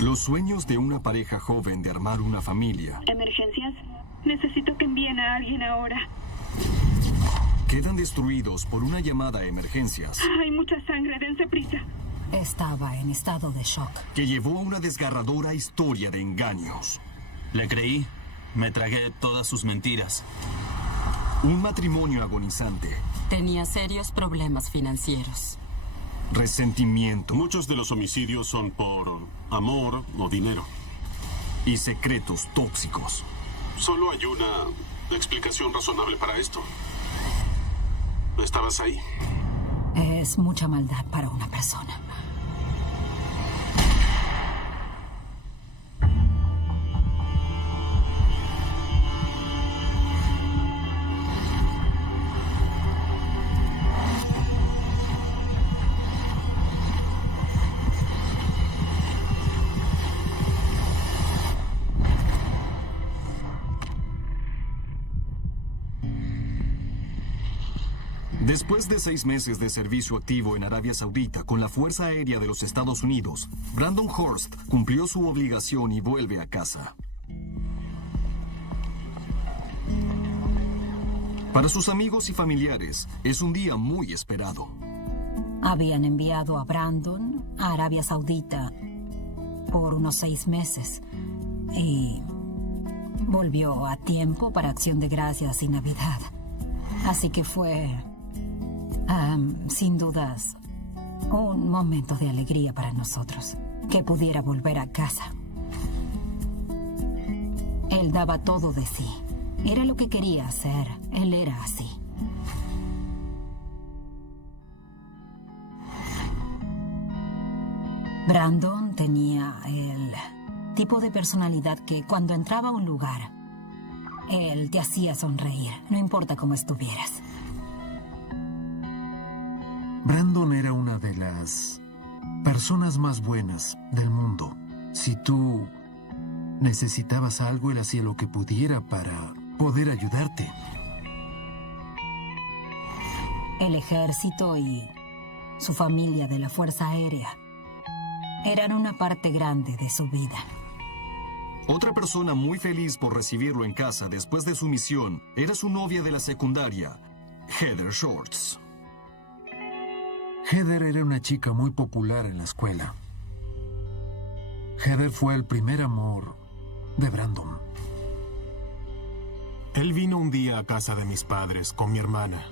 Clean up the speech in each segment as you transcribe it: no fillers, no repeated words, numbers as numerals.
Los sueños de una pareja joven de armar una familia ¿Emergencias? Necesito que envíen a alguien ahora. quedan destruidos por una llamada a emergencias Hay mucha sangre, dense prisa. Estaba en estado de shock. que llevó a una desgarradora historia de engaños. Le creí. Me tragué todas sus mentiras. Un matrimonio agonizante, Tenía serios problemas financieros. resentimiento Muchos de los homicidios son por amor o dinero. y secretos tóxicos. Solo hay una explicación razonable para esto. ¿Estabas ahí? Es mucha maldad para una persona. Después de 6 meses de servicio activo en Arabia Saudita con la Fuerza Aérea de los Estados Unidos, Brandon Hurst cumplió su obligación y vuelve a casa. Para sus amigos y familiares, es un día muy esperado. Habían enviado a Brandon a Arabia Saudita por unos 6 meses y volvió a tiempo para Acción de Gracias y Navidad. Así que fue, sin dudas, un momento de alegría para nosotros, que pudiera volver a casa. Él daba todo de sí. Era lo que quería hacer. Él era así. Brandon tenía el tipo de personalidad que cuando entraba a un lugar, él te hacía sonreír, no importa cómo estuvieras. Brandon era una de las personas más buenas del mundo. Si tú necesitabas algo, él hacía lo que pudiera para poder ayudarte. El ejército y su familia de la Fuerza Aérea eran una parte grande de su vida. Otra persona muy feliz por recibirlo en casa después de su misión era su novia de la secundaria, Heather Shorts. Heather era una chica muy popular en la escuela. Heather fue el primer amor de Brandon. Él vino un día a casa de mis padres con mi hermana.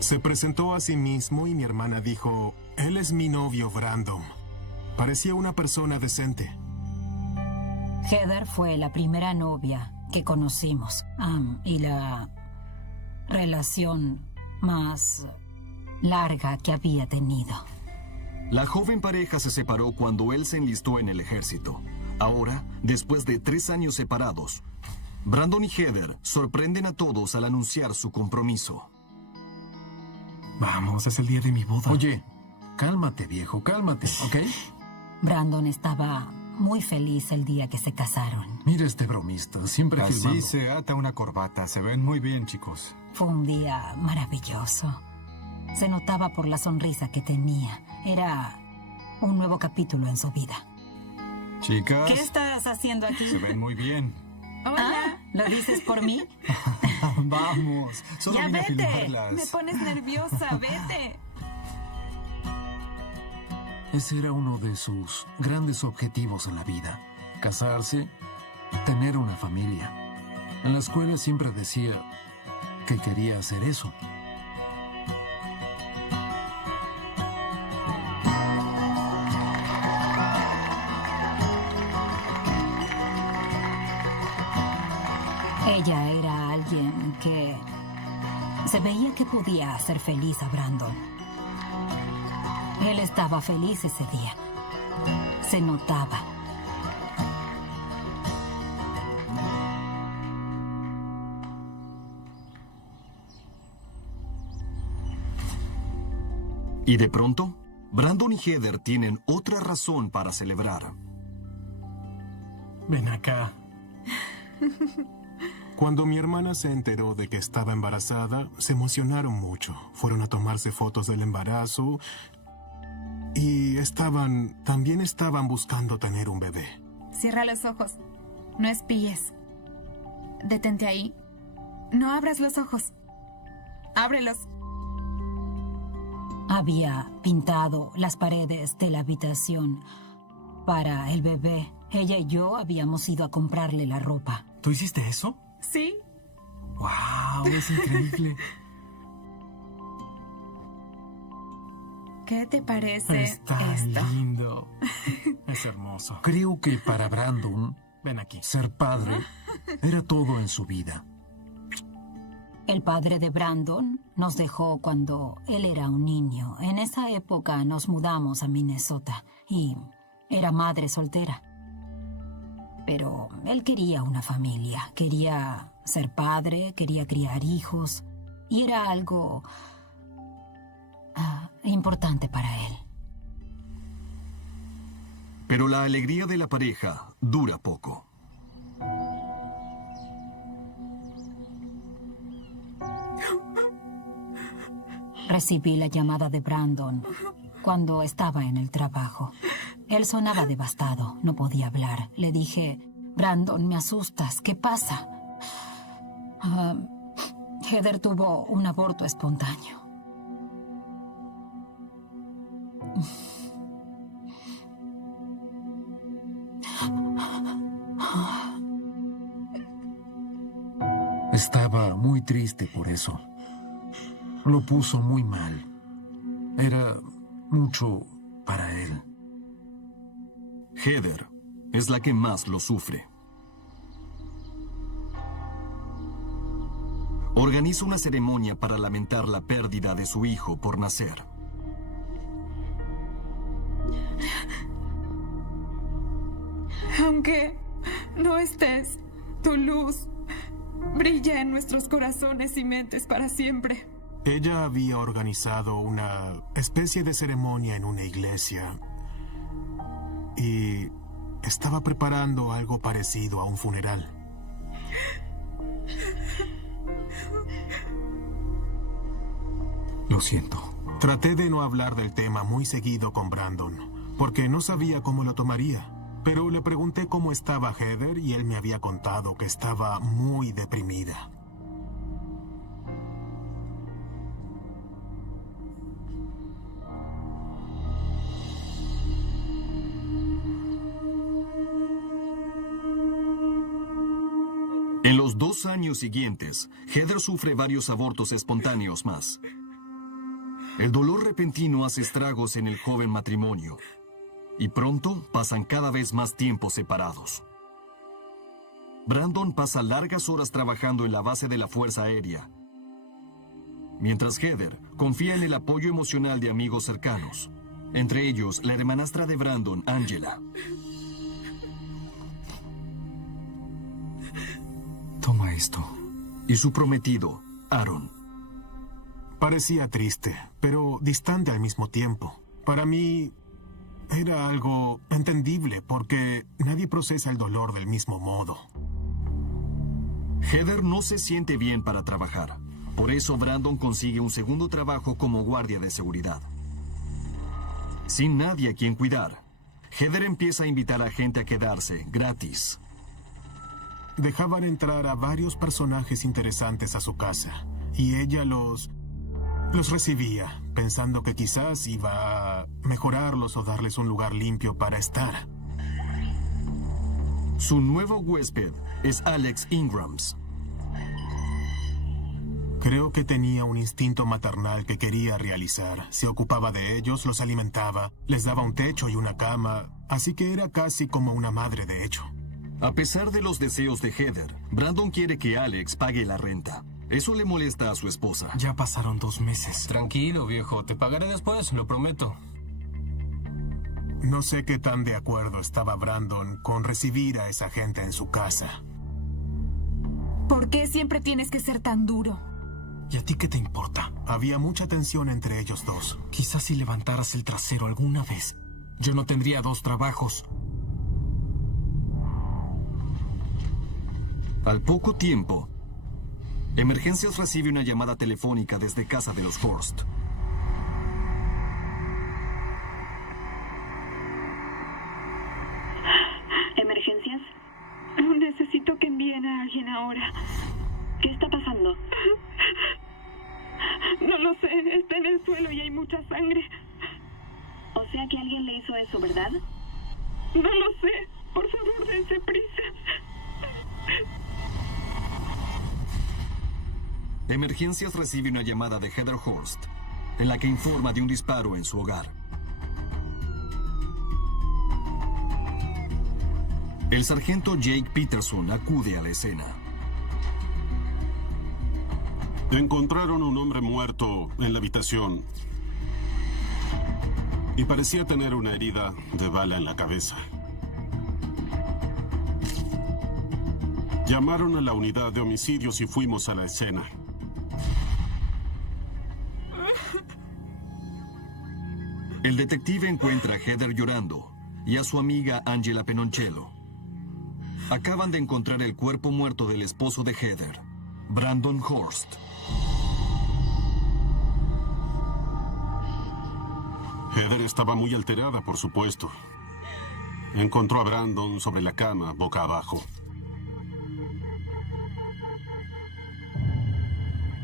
Se presentó a sí mismo y mi hermana dijo, él es mi novio Brandon. Parecía una persona decente. Heather fue la primera novia que conocimos y la relación más larga que había tenido. La joven pareja se separó cuando él se enlistó en el ejército. Ahora, después de 3 años separados, Brandon y Heather sorprenden a todos al anunciar su compromiso. Vamos, es el día de mi boda. Oye, cálmate, viejo, cálmate, ¿ok? Brandon estaba muy feliz el día que se casaron. Mira este bromista, siempre Así filmando. se ata una corbata. Se ven muy bien, chicos. Fue un día maravilloso. Se notaba por la sonrisa que tenía. Era un nuevo capítulo en su vida. Chicas, ¿Qué estás haciendo aquí? se ven muy bien. Hola. ¿Lo dices por mí? Vamos, solo vine a filmarlas. Me pones nerviosa, vete. Ese era uno de sus grandes objetivos en la vida. Casarse, tener una familia. En la escuela siempre decía que quería hacer eso. Ella era alguien que se veía que podía hacer feliz a Brandon. Él estaba feliz ese día. Se notaba. Y de pronto, Brandon y Heather tienen otra razón para celebrar. Ven acá. Cuando mi hermana se enteró de que estaba embarazada, se emocionaron mucho. Fueron a tomarse fotos del embarazo y también estaban buscando tener un bebé. Cierra los ojos. No espíes. Detente ahí. No abras los ojos. Ábrelos. Había pintado las paredes de la habitación para el bebé. Ella y yo habíamos ido a comprarle la ropa. ¿Tú hiciste eso? ¿Sí? ¡Wow! Es increíble. ¿Qué te parece Está esto? lindo. Es hermoso. Creo que para Brandon, Ven aquí. ser padre era todo en su vida. El padre de Brandon nos dejó cuando él era un niño. En esa época nos mudamos a Minnesota y era madre soltera. Pero él quería una familia, quería ser padre, quería criar hijos y era algo importante para él. Pero la alegría de la pareja dura poco. Recibí la llamada de Brandon cuando estaba en el trabajo. Él sonaba devastado, no podía hablar. Le dije, Brandon, me asustas, ¿qué pasa? Heather tuvo un aborto espontáneo. Estaba muy triste por eso. Lo puso muy mal. Era mucho para él. Heather es la que más lo sufre. Organiza una ceremonia para lamentar la pérdida de su hijo por nacer. Aunque no estés, tu luz brilla en nuestros corazones y mentes para siempre. Ella había organizado una especie de ceremonia en una iglesia y estaba preparando algo parecido a un funeral. Lo siento. Traté de no hablar del tema muy seguido con Brandon, porque no sabía cómo lo tomaría. Pero le pregunté cómo estaba Heather y él me había contado que estaba muy deprimida. En los 2 años siguientes, Heather sufre varios abortos espontáneos más. El dolor repentino hace estragos en el joven matrimonio. Y pronto pasan cada vez más tiempo separados. Brandon pasa largas horas trabajando en la base de la Fuerza Aérea, mientras Heather confía en el apoyo emocional de amigos cercanos, entre ellos la hermanastra de Brandon, Angela. Toma esto. Y su prometido, Aaron. Parecía triste, pero distante al mismo tiempo. Para mí era algo entendible porque nadie procesa el dolor del mismo modo. Heather no se siente bien para trabajar. Por eso Brandon consigue un segundo trabajo como guardia de seguridad. Sin nadie a quien cuidar, Heather empieza a invitar a gente a quedarse gratis. Dejaban entrar a varios personajes interesantes a su casa y ella los recibía, pensando que quizás iba a mejorarlos o darles un lugar limpio para estar. Su nuevo huésped es Alex Ingrams. Creo que tenía un instinto maternal que quería realizar. Se ocupaba de ellos, los alimentaba, les daba un techo y una cama, así que era casi como una madre de hecho. A pesar de los deseos de Heather, Brandon quiere que Alex pague la renta. Eso le molesta a su esposa. Ya pasaron 2 meses. Tranquilo, viejo. Te pagaré después, lo prometo. No sé qué tan de acuerdo estaba Brandon con recibir a esa gente en su casa. ¿Por qué siempre tienes que ser tan duro? ¿Y a ti qué te importa? Había mucha tensión entre ellos dos. Quizás si levantaras el trasero alguna vez, yo no tendría 2 trabajos. Al poco tiempo, Emergencias recibe una llamada telefónica desde casa de los Horst. Emergencia suelo y hay mucha sangre. O sea que alguien le hizo eso, ¿verdad? No lo sé. Por favor, dense prisa. Emergencias recibe una llamada de Heather Horst, en la que informa de un disparo en su hogar. El sargento Jake Peterson acude a la escena. Encontraron un hombre muerto en la habitación y parecía tener una herida de bala en la cabeza. Llamaron a la unidad de homicidios y fuimos a la escena. El detective encuentra a Heather llorando y a su amiga Angela Penoncello. Acaban de encontrar el cuerpo muerto del esposo de Heather, Brandon Horst. Heather estaba muy alterada, por supuesto. Encontró a Brandon sobre la cama, boca abajo.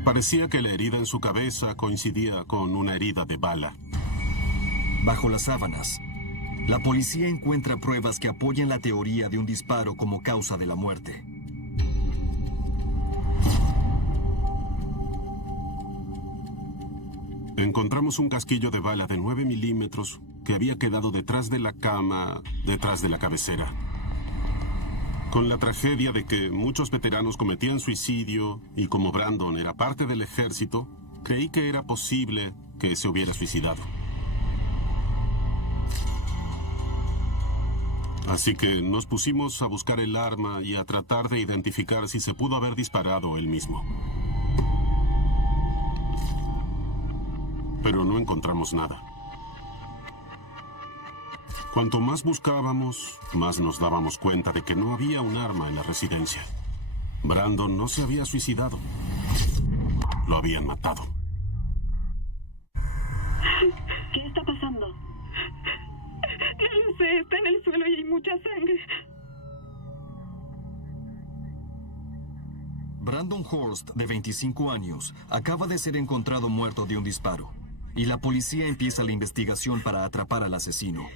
Parecía que la herida en su cabeza coincidía con una herida de bala. Bajo las sábanas, la policía encuentra pruebas que apoyan la teoría de un disparo como causa de la muerte. Encontramos un casquillo de bala de 9 milímetros que había quedado detrás de la cama, detrás de la cabecera. Con la tragedia de que muchos veteranos cometían suicidio y como Brandon era parte del ejército, creí que era posible que se hubiera suicidado. Así que nos pusimos a buscar el arma y a tratar de identificar si se pudo haber disparado él mismo. Pero no encontramos nada. Cuanto más buscábamos, más nos dábamos cuenta de que no había un arma en la residencia. Brandon no se había suicidado. Lo habían matado. ¿Qué está pasando? No lo sé, está en el suelo y hay mucha sangre. Brandon Horst, de 25 años, acaba de ser encontrado muerto de un disparo, y la policía empieza la investigación para atrapar al asesino.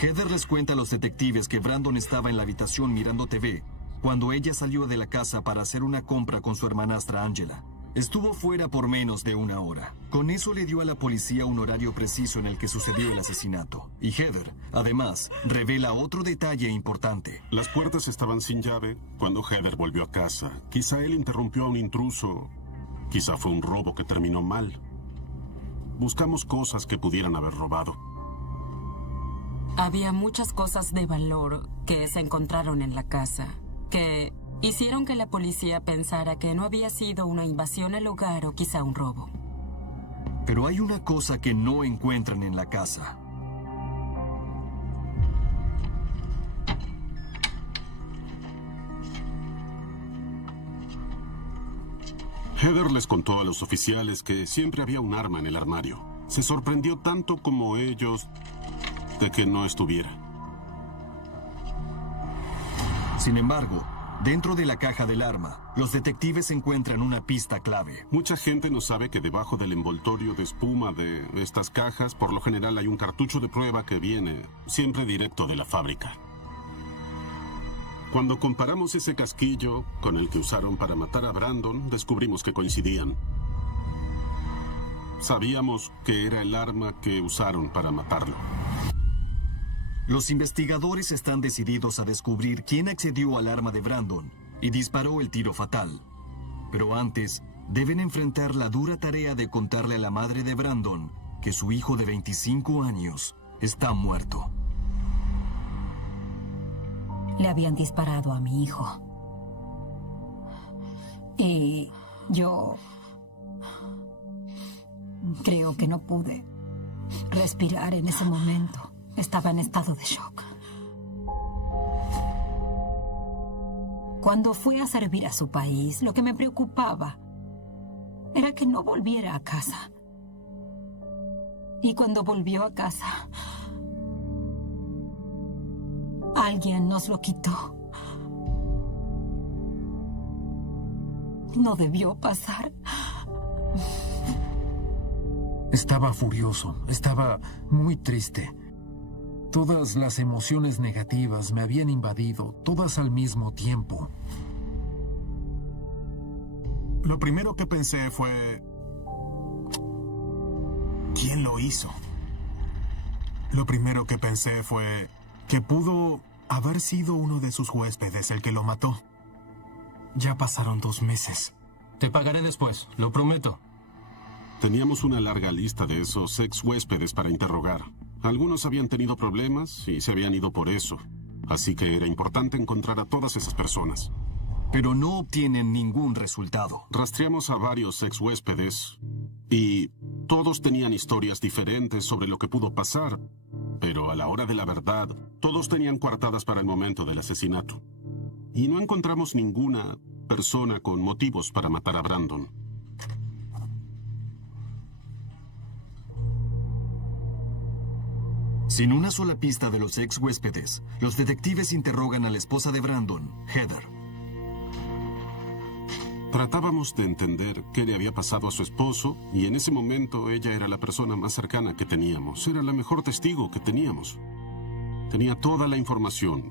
Heather les cuenta a los detectives que Brandon estaba en la habitación mirando TV cuando ella salió de la casa para hacer una compra con su hermanastra Angela. Estuvo fuera por menos de una hora. Con eso le dio a la policía un horario preciso en el que sucedió el asesinato. Y Heather, además, revela otro detalle importante. Las puertas estaban sin llave cuando Heather volvió a casa. Quizá él interrumpió a un intruso. Quizá fue un robo que terminó mal. Buscamos cosas que pudieran haber robado. Había muchas cosas de valor que se encontraron en la casa, que hicieron que la policía pensara que no había sido una invasión al hogar o quizá un robo. Pero hay una cosa que no encuentran en la casa. Heather les contó a los oficiales que siempre había un arma en el armario. Se sorprendió tanto como ellos de que no estuviera. Sin embargo, dentro de la caja del arma, los detectives encuentran una pista clave. Mucha gente no sabe que debajo del envoltorio de espuma de estas cajas, por lo general hay un cartucho de prueba que viene siempre directo de la fábrica. Cuando comparamos ese casquillo con el que usaron para matar a Brandon, descubrimos que coincidían. Sabíamos que era el arma que usaron para matarlo. Los investigadores están decididos a descubrir quién accedió al arma de Brandon y disparó el tiro fatal. Pero antes, deben enfrentar la dura tarea de contarle a la madre de Brandon que su hijo de 25 años está muerto. Le habían disparado a mi hijo. Y yo creo que no pude respirar en ese momento. Estaba en estado de shock. Cuando fue a servir a su país, lo que me preocupaba era que no volviera a casa. Y cuando volvió a casa, alguien nos lo quitó. No debió pasar. Estaba furioso, estaba muy triste. Todas las emociones negativas me habían invadido, todas al mismo tiempo. Lo primero que pensé fue... ¿quién lo hizo? Lo primero que pensé fue que pudo haber sido uno de sus huéspedes el que lo mató. Ya pasaron 2 meses. Te pagaré después, lo prometo. Teníamos una larga lista de esos ex huéspedes para interrogar. Algunos habían tenido problemas y se habían ido por eso. Así que era importante encontrar a todas esas personas. Pero no obtienen ningún resultado. Rastreamos a varios ex huéspedes y todos tenían historias diferentes sobre lo que pudo pasar. Pero a la hora de la verdad, todos tenían coartadas para el momento del asesinato. Y no encontramos ninguna persona con motivos para matar a Brandon. Sin una sola pista de los ex huéspedes, los detectives interrogan a la esposa de Brandon, Heather. Tratábamos de entender qué le había pasado a su esposo y en ese momento ella era la persona más cercana que teníamos. Era la mejor testigo que teníamos. Tenía toda la información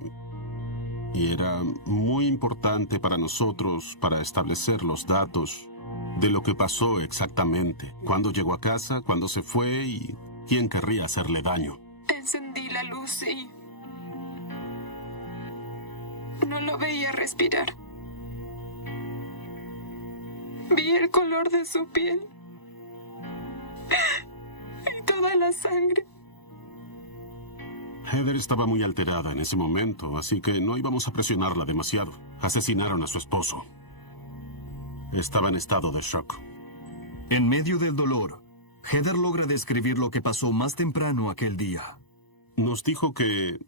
y era muy importante para nosotros para establecer los datos de lo que pasó exactamente, cuándo llegó a casa, cuándo se fue y quién querría hacerle daño. Encendí la luz y... no lo veía respirar. Vi el color de su piel y toda la sangre. Heather estaba muy alterada en ese momento, así que no íbamos a presionarla demasiado. Asesinaron a su esposo. Estaba en estado de shock. En medio del dolor, Heather logra describir lo que pasó más temprano aquel día. Nos dijo que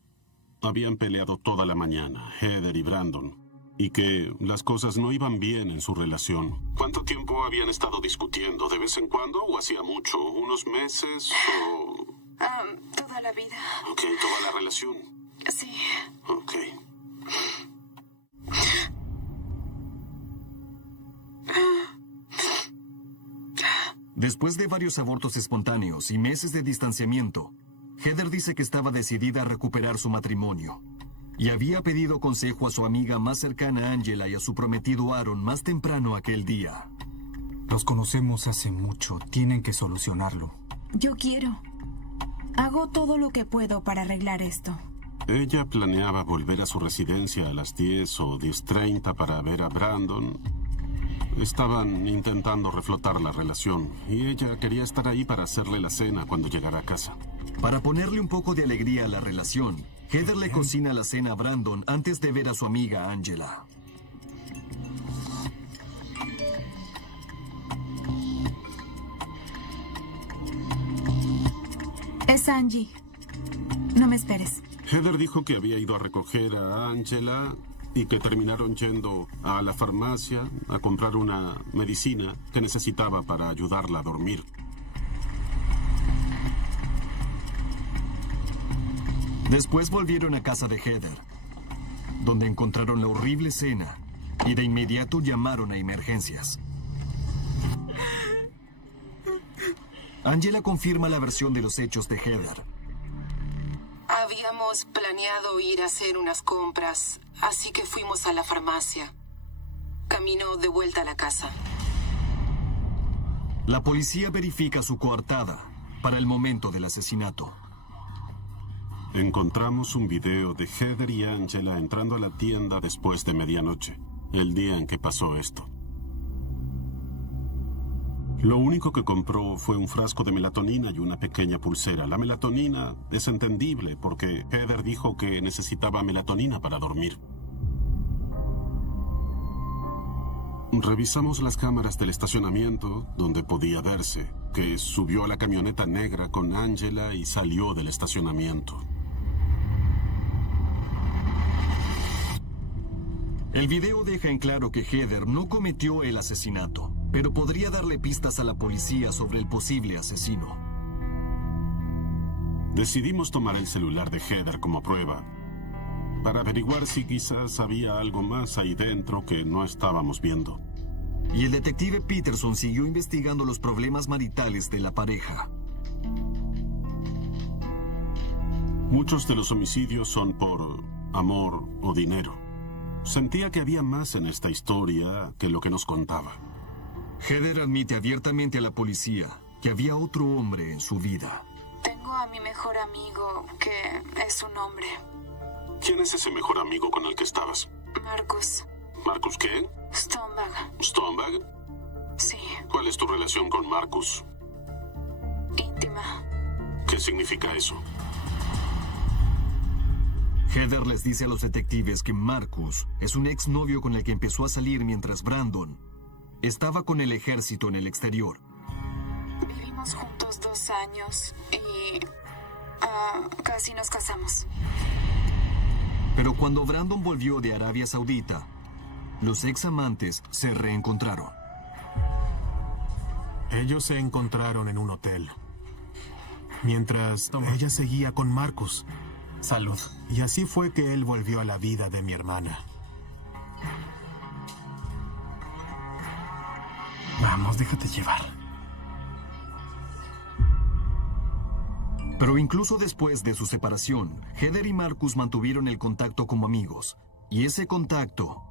habían peleado toda la mañana, Heather y Brandon, y que las cosas no iban bien en su relación. ¿Cuánto tiempo habían estado discutiendo? ¿De vez en cuando o hacía mucho? ¿Unos meses o...? Toda la vida. Ok, toda la relación. Sí. Ok. Después de varios abortos espontáneos y meses de distanciamiento, Heather dice que estaba decidida a recuperar su matrimonio. Y había pedido consejo a su amiga más cercana, Angela, y a su prometido Aaron más temprano aquel día. Los conocemos hace mucho. Tienen que solucionarlo. Yo quiero. Hago todo lo que puedo para arreglar esto. Ella planeaba volver a su residencia a las 10 o 10:30 para ver a Brandon. Estaban intentando reflotar la relación y ella quería estar ahí para hacerle la cena cuando llegara a casa. Para ponerle un poco de alegría a la relación, Heather le cocina la cena a Brandon antes de ver a su amiga Angela. Es Angie. No me esperes. Heather dijo que había ido a recoger a Angela y que terminaron yendo a la farmacia a comprar una medicina que necesitaba para ayudarla a dormir. Después volvieron a casa de Heather, donde encontraron la horrible escena y de inmediato llamaron a emergencias. Angela confirma la versión de los hechos de Heather. Habíamos planeado ir a hacer unas compras, así que fuimos a la farmacia. Camino de vuelta a la casa. La policía verifica su coartada para el momento del asesinato. Encontramos un video de Heather y Angela entrando a la tienda después de medianoche, el día en que pasó esto. Lo único que compró fue un frasco de melatonina y una pequeña pulsera. La melatonina es entendible porque Heather dijo que necesitaba melatonina para dormir. Revisamos las cámaras del estacionamiento, donde podía verse que subió a la camioneta negra con Angela y salió del estacionamiento. El video deja en claro que Heather no cometió el asesinato, pero podría darle pistas a la policía sobre el posible asesino. Decidimos tomar el celular de Heather como prueba, para averiguar si quizás había algo más ahí dentro que no estábamos viendo. y el detective Peterson siguió investigando los problemas maritales de la pareja. Muchos de los homicidios son por amor o dinero. Sentía que había más en esta historia que lo que nos contaba. Heather admite abiertamente a la policía que había otro hombre en su vida. Tengo a mi mejor amigo, que es un hombre. ¿Quién es ese mejor amigo con el que estabas? Marcus. ¿Marcus qué? Stonebag. ¿Stonebag? Sí. ¿Cuál es tu relación con Marcus? Íntima. ¿Qué significa eso? Heather les dice a los detectives que Marcus es un exnovio con el que empezó a salir mientras Brandon estaba con el ejército en el exterior. Vivimos juntos 2 años y casi nos casamos. Pero cuando Brandon volvió de Arabia Saudita, los ex amantes se reencontraron. Ellos se encontraron en un hotel, mientras ella seguía con Marcus. Salud. Y así fue que él volvió a la vida de mi hermana. Vamos, déjate llevar. Pero incluso después de su separación, Heather y Marcus mantuvieron el contacto como amigos. Y ese contacto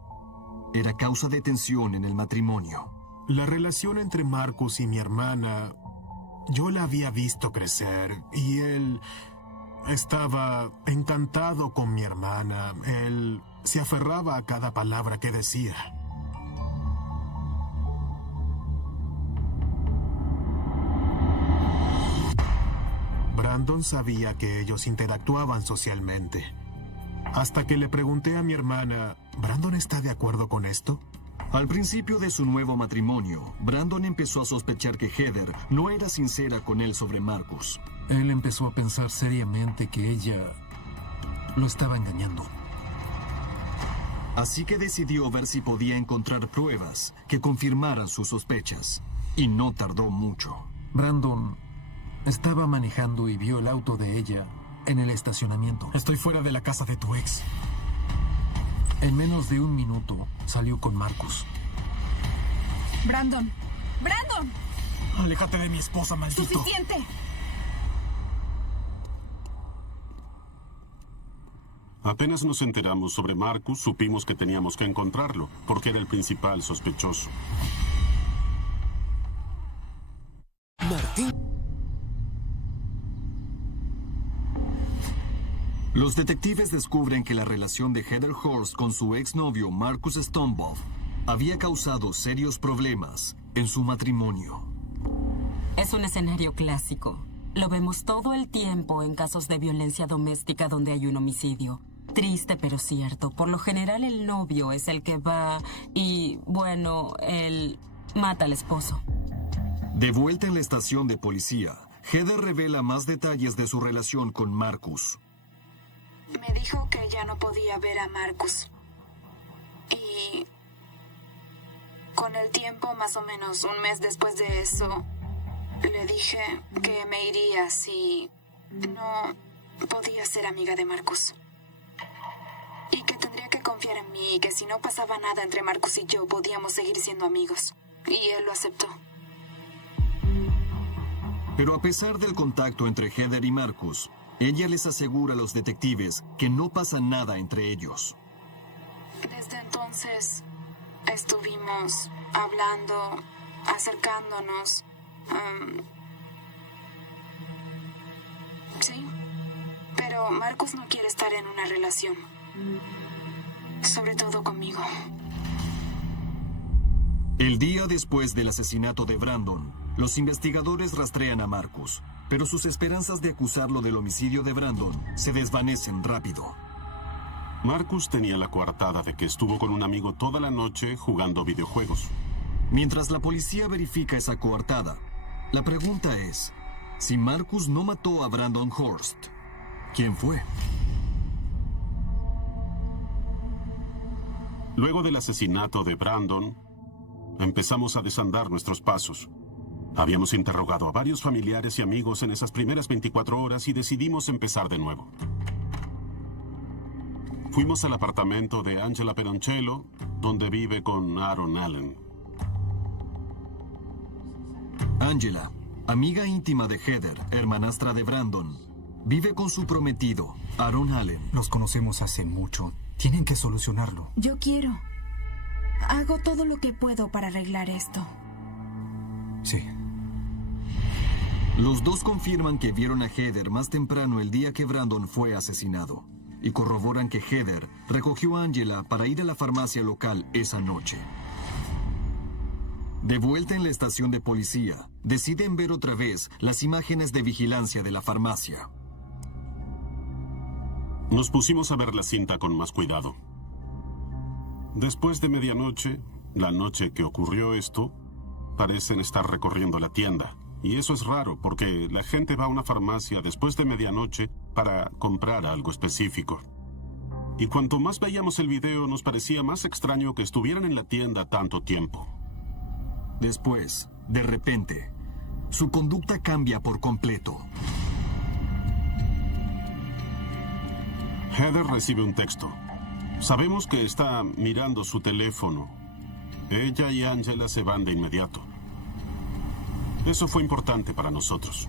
era causa de tensión en el matrimonio. La relación entre Marcus y mi hermana, yo la había visto crecer y él estaba encantado con mi hermana. Él se aferraba a cada palabra que decía. Brandon sabía que ellos interactuaban socialmente. Hasta que le pregunté a mi hermana, ¿Brandon está de acuerdo con esto? Al principio de su nuevo matrimonio, Brandon empezó a sospechar que Heather no era sincera con él sobre Marcus. Él empezó a pensar seriamente que ella lo estaba engañando. Así que decidió ver si podía encontrar pruebas que confirmaran sus sospechas. Y no tardó mucho. Brandon estaba manejando y vio el auto de ella en el estacionamiento. Estoy fuera de la casa de tu ex. En menos de 1 minuto salió con Marcus. Brandon. ¡Brandon! Aléjate de mi esposa, maldito. ¡Suficiente! Apenas nos enteramos sobre Marcus, supimos que teníamos que encontrarlo, porque era el principal sospechoso. Martín. Los detectives descubren que la relación de Heather Horst con su exnovio Marcus Stonebag había causado serios problemas en su matrimonio. Es un escenario clásico. Lo vemos todo el tiempo en casos de violencia doméstica donde hay un homicidio. Triste pero cierto. Por lo general el novio es el que va y, bueno, él mata al esposo. De vuelta en la estación de policía, Heather revela más detalles de su relación con Marcus. Me dijo que ya no podía ver a Marcus. Y con el tiempo, más o menos 1 mes después de eso, le dije que me iría si no podía ser amiga de Marcus. Y que tendría que confiar en mí y que si no pasaba nada entre Marcus y yo, podíamos seguir siendo amigos. Y él lo aceptó. Pero a pesar del contacto entre Heather y Marcus, ella les asegura a los detectives que no pasa nada entre ellos. Desde entonces estuvimos hablando, acercándonos. Sí, pero Marcus no quiere estar en una relación. Sobre todo conmigo. El día después del asesinato de Brandon, los investigadores rastrean a Marcus, pero sus esperanzas de acusarlo del homicidio de Brandon se desvanecen rápido. Marcus tenía la coartada de que estuvo con un amigo toda la noche jugando videojuegos. Mientras la policía verifica esa coartada, la pregunta es, si Marcus no mató a Brandon Horst, ¿quién fue? Luego del asesinato de Brandon, empezamos a desandar nuestros pasos. Habíamos interrogado a varios familiares y amigos en esas primeras 24 horas y decidimos empezar de nuevo. Fuimos al apartamento de Angela Peroncello, donde vive con Aaron Allen. Angela, amiga íntima de Heather, hermanastra de Brandon, vive con su prometido, Aaron Allen. Los conocemos hace mucho. Tienen que solucionarlo. Yo quiero. Hago todo lo que puedo para arreglar esto. Sí. Los dos confirman que vieron a Heather más temprano el día que Brandon fue asesinado y corroboran que Heather recogió a Angela para ir a la farmacia local esa noche. De vuelta en la estación de policía, deciden ver otra vez las imágenes de vigilancia de la farmacia. Nos pusimos a ver la cinta con más cuidado. Después de medianoche, la noche que ocurrió esto, parecen estar recorriendo la tienda. Y eso es raro, porque la gente va a una farmacia después de medianoche para comprar algo específico. Y cuanto más veíamos el video, nos parecía más extraño que estuvieran en la tienda tanto tiempo. Después, de repente, su conducta cambia por completo. Heather recibe un texto. Sabemos que está mirando su teléfono. Ella y Angela se van de inmediato. Eso fue importante para nosotros.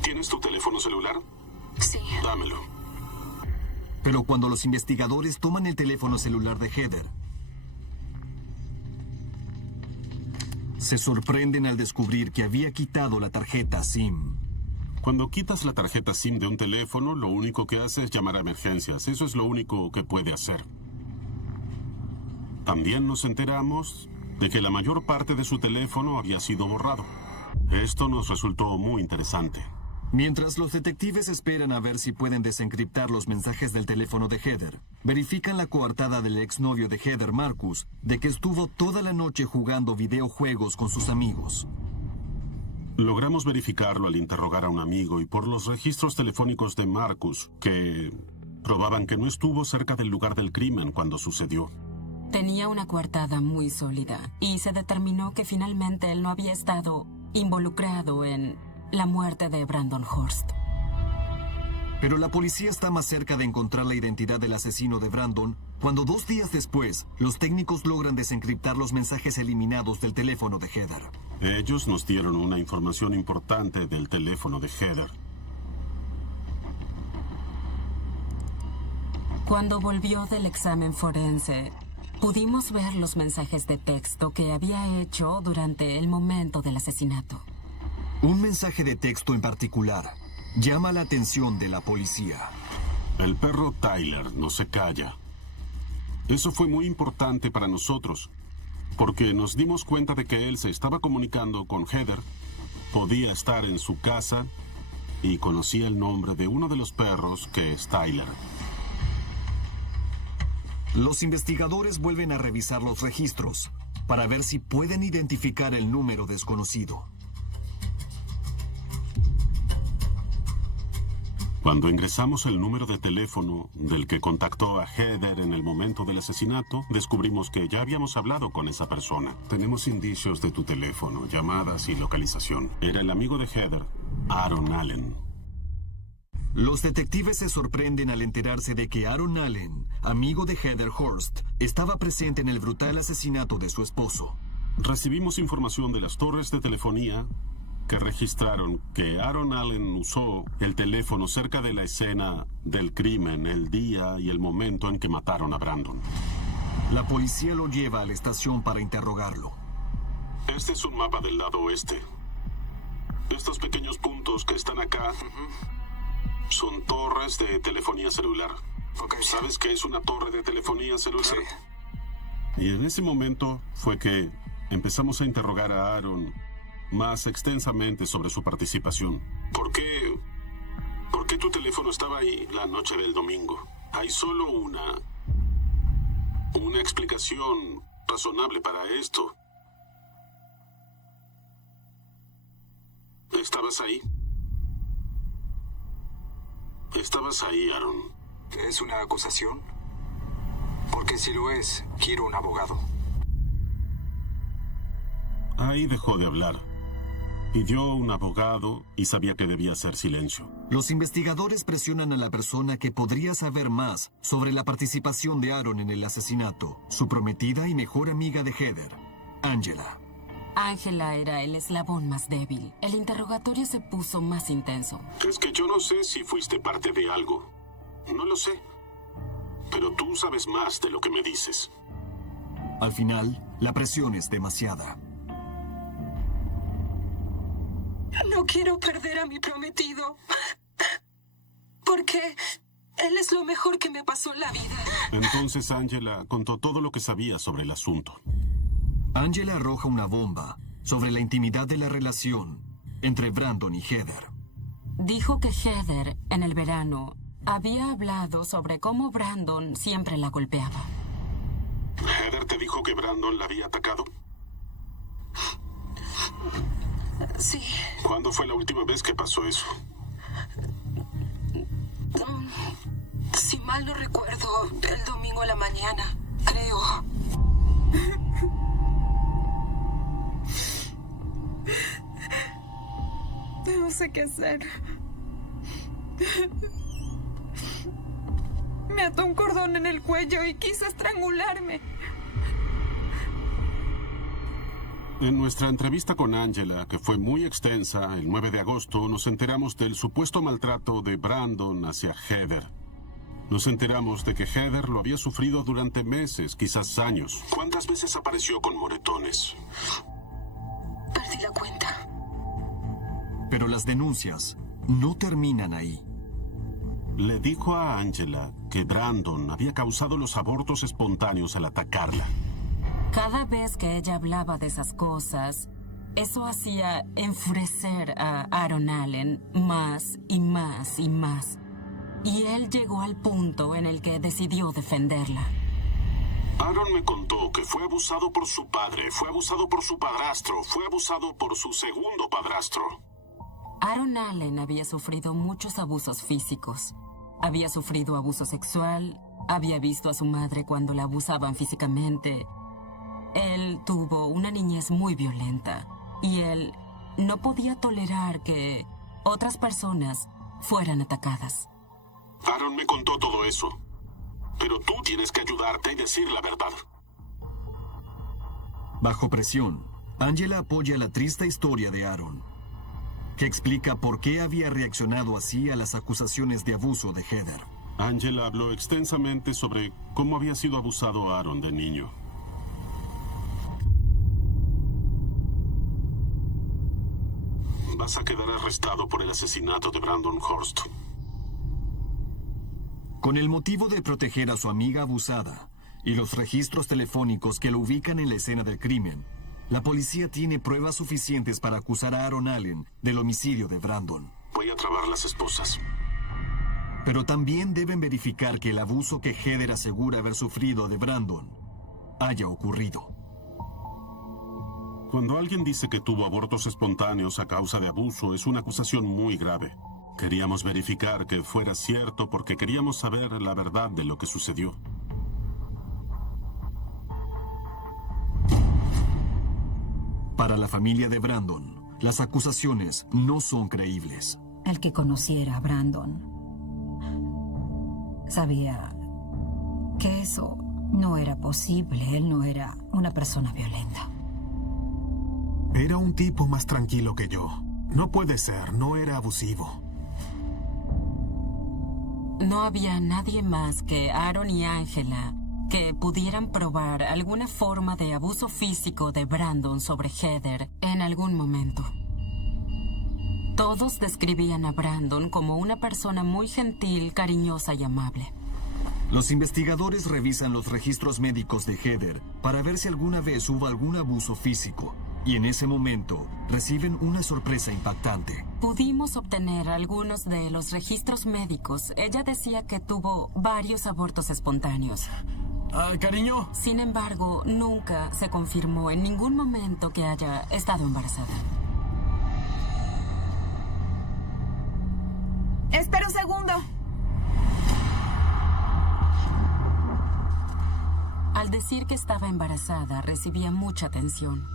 ¿Tienes tu teléfono celular? Sí. Dámelo. Pero cuando los investigadores toman el teléfono celular de Heather, se sorprenden al descubrir que había quitado la tarjeta SIM. Cuando quitas la tarjeta SIM de un teléfono, lo único que hace es llamar a emergencias. Eso es lo único que puede hacer. También nos enteramos de que la mayor parte de su teléfono había sido borrado. Esto nos resultó muy interesante. Mientras los detectives esperan a ver si pueden desencriptar los mensajes del teléfono de Heather, verifican la coartada del exnovio de Heather, Marcus, de que estuvo toda la noche jugando videojuegos con sus amigos. Logramos verificarlo al interrogar a un amigo y por los registros telefónicos de Marcus, que probaban que no estuvo cerca del lugar del crimen cuando sucedió. Tenía una coartada muy sólida y se determinó que finalmente él no había estado involucrado en la muerte de Brandon Horst. Pero la policía está más cerca de encontrar la identidad del asesino de Brandon cuando 2 días después, los técnicos logran desencriptar los mensajes eliminados del teléfono de Heather. Ellos nos dieron una información importante del teléfono de Heather. Cuando volvió del examen forense, pudimos ver los mensajes de texto que había hecho durante el momento del asesinato. Un mensaje de texto en particular llama la atención de la policía. El perro Tyler no se calla. Eso fue muy importante para nosotros, porque nos dimos cuenta de que él se estaba comunicando con Heather, podía estar en su casa y conocía el nombre de uno de los perros, que es Tyler. Los investigadores vuelven a revisar los registros para ver si pueden identificar el número desconocido. Cuando ingresamos el número de teléfono del que contactó a Heather en el momento del asesinato, descubrimos que ya habíamos hablado con esa persona. Tenemos indicios de tu teléfono, llamadas y localización. Era el amigo de Heather, Aaron Allen. Los detectives se sorprenden al enterarse de que Aaron Allen, amigo de Heather Horst, estaba presente en el brutal asesinato de su esposo. Recibimos información de las torres de telefonía que registraron que Aaron Allen usó el teléfono cerca de la escena del crimen el día y el momento en que mataron a Brandon. La policía lo lleva a la estación para interrogarlo. Este es un mapa del lado oeste. Estos pequeños puntos que están acá son torres de telefonía celular. Okay. ¿Sabes qué es una torre de telefonía celular? Sí. Y en ese momento fue que empezamos a interrogar a Aaron más extensamente sobre su participación. ¿Por qué tu teléfono estaba ahí la noche del domingo? Hay solo una explicación razonable para esto. ¿Estabas ahí? ¿Estabas ahí, Aaron? ¿Es una acusación? Porque si lo es, quiero un abogado. Ahí dejó de hablar. Pidió un abogado y sabía que debía hacer silencio. Los investigadores presionan a la persona que podría saber más sobre la participación de Aaron en el asesinato, su prometida y mejor amiga de Heather, Angela. Ángela era el eslabón más débil. El interrogatorio se puso más intenso. Es que yo no sé si fuiste parte de algo. No lo sé. Pero tú sabes más de lo que me dices. Al final, la presión es demasiada. No quiero perder a mi prometido. Porque él es lo mejor que me pasó en la vida. Entonces Ángela contó todo lo que sabía sobre el asunto. Ángela arroja una bomba sobre la intimidad de la relación entre Brandon y Heather. Dijo que Heather, en el verano, había hablado sobre cómo Brandon siempre la golpeaba. ¿Heather te dijo que Brandon la había atacado? Sí. ¿Cuándo fue la última vez que pasó eso? Si mal no recuerdo, el domingo a la mañana, creo. No sé qué hacer. Me ató un cordón en el cuello y quiso estrangularme. En nuestra entrevista con Ángela, que fue muy extensa, el 9 de agosto, nos enteramos del supuesto maltrato de Brandon hacia Heather. Nos enteramos de que Heather lo había sufrido durante meses, quizás años. ¿Cuántas veces apareció con moretones? Perdí la cuenta. Pero las denuncias no terminan ahí. Le dijo a Ángela que Brandon había causado los abortos espontáneos al atacarla. Cada vez que ella hablaba de esas cosas, eso hacía enfurecer a Aaron Allen más y más y más. Y él llegó al punto en el que decidió defenderla. Aaron me contó que fue abusado por su padre, fue abusado por su padrastro, fue abusado por su segundo padrastro. Aaron Allen había sufrido muchos abusos físicos. Había sufrido abuso sexual, había visto a su madre cuando la abusaban físicamente. Él tuvo una niñez muy violenta y él no podía tolerar que otras personas fueran atacadas. Aaron me contó todo eso, pero tú tienes que ayudarte y decir la verdad. Bajo presión, Ángela apoya la triste historia de Aaron, que explica por qué había reaccionado así a las acusaciones de abuso de Heather. Ángela habló extensamente sobre cómo había sido abusado Aaron de niño. Vas a quedar arrestado por el asesinato de Brandon Horst. Con el motivo de proteger a su amiga abusada y los registros telefónicos que lo ubican en la escena del crimen, la policía tiene pruebas suficientes para acusar a Aaron Allen del homicidio de Brandon. Voy a trabar las esposas. Pero también deben verificar que el abuso que Heather asegura haber sufrido de Brandon haya ocurrido. Cuando alguien dice que tuvo abortos espontáneos a causa de abuso, es una acusación muy grave. Queríamos verificar que fuera cierto porque queríamos saber la verdad de lo que sucedió. Para la familia de Brandon, las acusaciones no son creíbles. El que conociera a Brandon sabía que eso no era posible. Él no era una persona violenta. Era un tipo más tranquilo que yo. No puede ser, no era abusivo. No había nadie más que Aaron y Ángela que pudieran probar alguna forma de abuso físico de Brandon sobre Heather en algún momento. Todos describían a Brandon como una persona muy gentil, cariñosa y amable. Los investigadores revisan los registros médicos de Heather para ver si alguna vez hubo algún abuso físico. Y en ese momento reciben una sorpresa impactante. Pudimos obtener algunos de los registros médicos. Ella decía que tuvo varios abortos espontáneos. Ay, cariño. Sin embargo, nunca se confirmó en ningún momento que haya estado embarazada. Espera un segundo. Al decir que estaba embarazada, recibía mucha atención.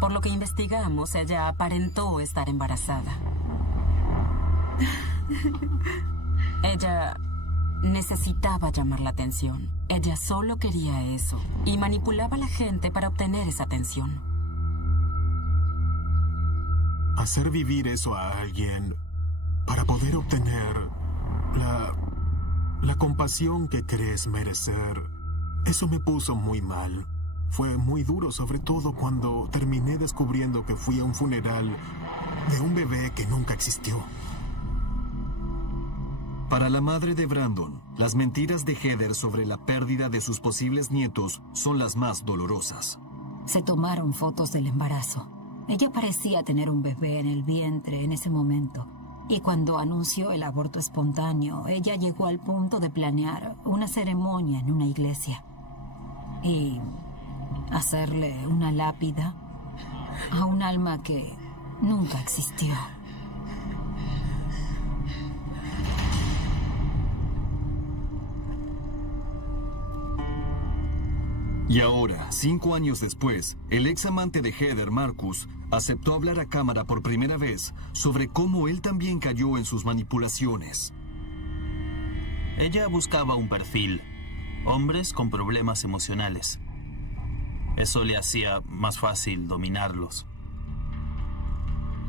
Por lo que investigamos, ella aparentó estar embarazada. Ella necesitaba llamar la atención. Ella solo quería eso y manipulaba a la gente para obtener esa atención. hacer vivir eso a alguien para poder obtener la compasión que crees merecer, eso me puso muy mal. Fue muy duro, sobre todo cuando terminé descubriendo que fui a un funeral de un bebé que nunca existió. Para la madre de Brandon, las mentiras de Heather sobre la pérdida de sus posibles nietos son las más dolorosas. Se tomaron fotos del embarazo. Ella parecía tener un bebé en el vientre en ese momento. Y cuando anunció el aborto espontáneo, ella llegó al punto de planear una ceremonia en una iglesia. Y hacerle una lápida a un alma que nunca existió. Y ahora, 5 años después, el ex amante de Heather, Marcus, aceptó hablar a cámara por primera vez sobre cómo él también cayó en sus manipulaciones. Ella buscaba un perfil, hombres con problemas emocionales. Eso le hacía más fácil dominarlos.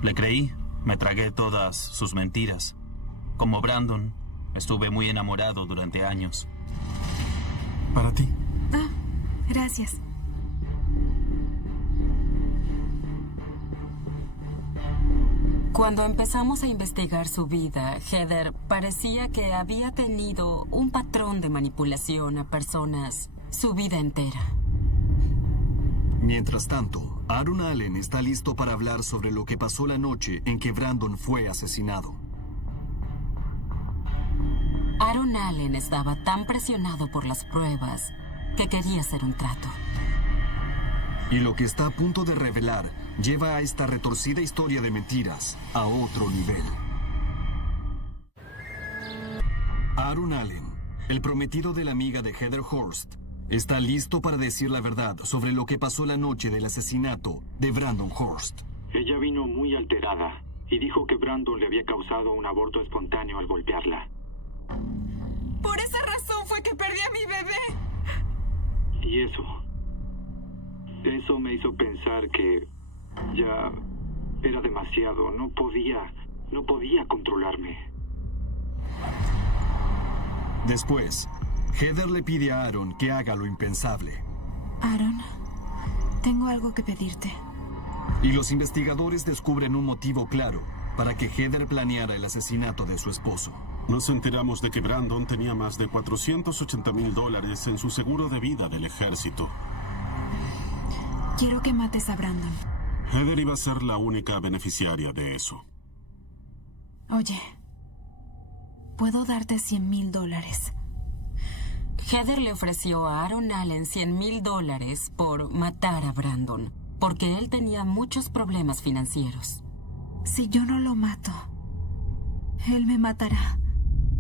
Le creí, me tragué todas sus mentiras. Como Brandon, estuve muy enamorado durante años. Para ti. Gracias. Cuando empezamos a investigar su vida, Heather parecía que había tenido un patrón de manipulación a personas su vida entera. Mientras tanto, Aaron Allen está listo para hablar sobre lo que pasó la noche en que Brandon fue asesinado. Aaron Allen estaba tan presionado por las pruebas que quería hacer un trato. Y lo que está a punto de revelar lleva a esta retorcida historia de mentiras a otro nivel. Aaron Allen, el prometido de la amiga de Heather Horst, está listo para decir la verdad sobre lo que pasó la noche del asesinato de Brandon Horst. Ella vino muy alterada y dijo que Brandon le había causado un aborto espontáneo al golpearla. Por esa razón fue que perdí a mi bebé. Y eso me hizo pensar que ya era demasiado. No podía controlarme. Después, Heather le pide a Aaron que haga lo impensable. Aaron, tengo algo que pedirte. Y los investigadores descubren un motivo claro para que Heather planeara el asesinato de su esposo. Nos enteramos de que Brandon tenía más de $480,000 en su seguro de vida del ejército. Quiero que mates a Brandon. Heather iba a ser la única beneficiaria de eso. Oye, puedo darte $100,000. Heather le ofreció a Aaron Allen $100,000 por matar a Brandon, porque él tenía muchos problemas financieros. Si yo no lo mato, él me matará.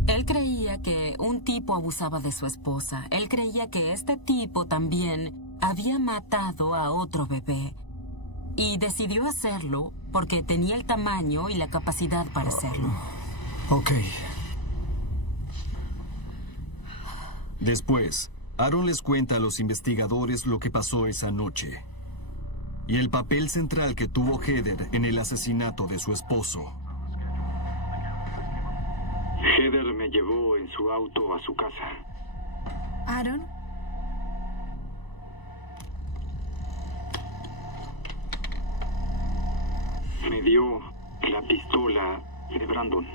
Él creía que un tipo abusaba de su esposa. Él creía que este tipo también había matado a otro bebé. Y decidió hacerlo porque tenía el tamaño y la capacidad para hacerlo. Ok. Después, Aaron les cuenta a los investigadores lo que pasó esa noche y el papel central que tuvo Heather en el asesinato de su esposo. Heather me llevó en su auto a su casa. ¿Aaron? Me dio la pistola de Brandon.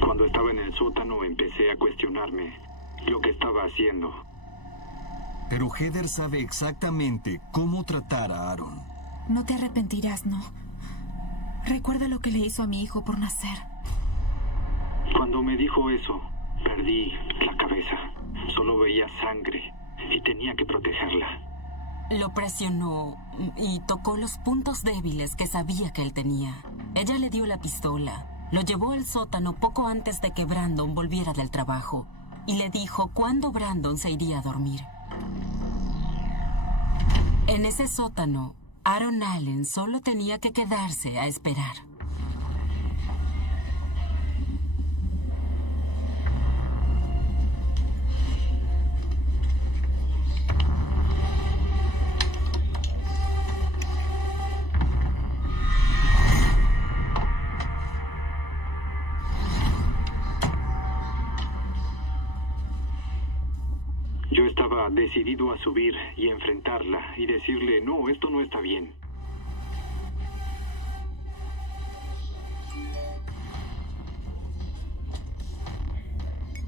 Cuando estaba en el sótano empecé a cuestionarme lo que estaba haciendo. Pero Heather sabe exactamente cómo tratar a Aaron. No te arrepentirás, ¿no? Recuerda lo que le hizo a mi hijo por nacer. Cuando me dijo eso, perdí la cabeza. Solo veía sangre y tenía que protegerla. Lo presionó y tocó los puntos débiles que sabía que él tenía. Ella le dio la pistola, lo llevó al sótano poco antes de que Brandon volviera del trabajo y le dijo cuándo Brandon se iría a dormir. En ese sótano, Aaron Allen solo tenía que quedarse a esperar. estaba decidido a subir y enfrentarla y decirle, no, esto no está bien.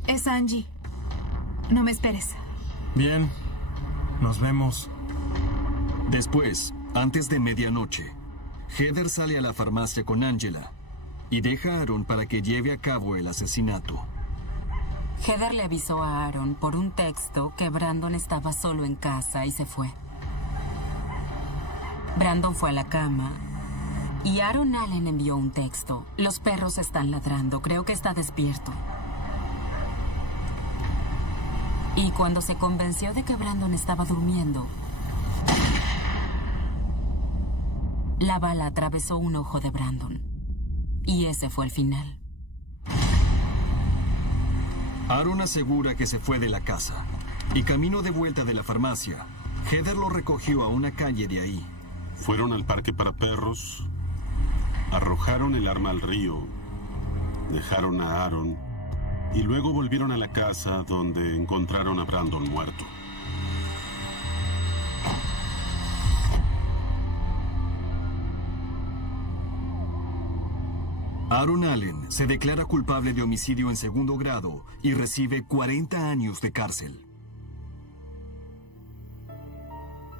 Es Angie. No me esperes. Bien. Nos vemos. Después, antes de medianoche, Heather sale a la farmacia con Angela y deja a Aaron para que lleve a cabo el asesinato. Heather le avisó a Aaron por un texto que Brandon estaba solo en casa y se fue. Brandon fue a la cama y Aaron Allen envió un texto. Los perros están ladrando, creo que está despierto. Y cuando se convenció de que Brandon estaba durmiendo, la bala atravesó un ojo de Brandon. Y ese fue el final. Aaron asegura que se fue de la casa y camino de vuelta de la farmacia, Heather lo recogió a una calle de ahí. Fueron al parque para perros, arrojaron el arma al río, dejaron a Aaron y luego volvieron a la casa donde encontraron a Brandon muerto. Aaron Allen se declara culpable de homicidio en segundo grado y recibe 40 años de cárcel.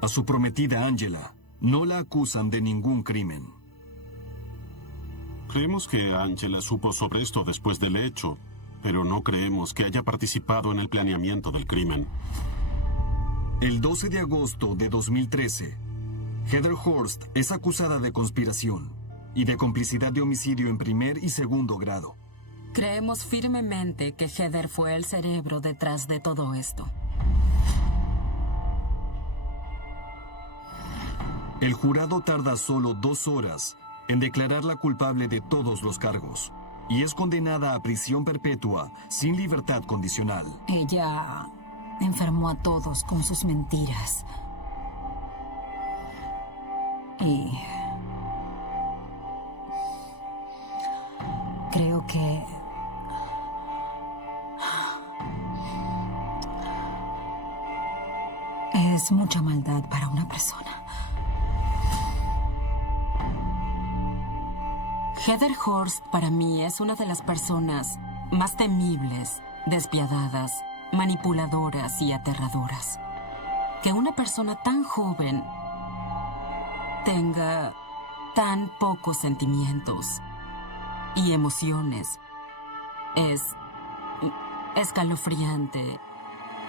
A su prometida Angela no la acusan de ningún crimen. Creemos que Angela supo sobre esto después del hecho, pero no creemos que haya participado en el planeamiento del crimen. El 12 de agosto de 2013, Heather Horst es acusada de conspiración y de complicidad de homicidio en primer y segundo grado. Creemos firmemente que Heather fue el cerebro detrás de todo esto. El jurado tarda solo 2 horas en declararla culpable de todos los cargos y es condenada a prisión perpetua sin libertad condicional. Ella enfermó a todos con sus mentiras. Y creo que es mucha maldad para una persona. Heather Horst para mí es una de las personas más temibles, despiadadas, manipuladoras y aterradoras. Que una persona tan joven tenga tan pocos sentimientos y emociones es escalofriante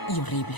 y horrible.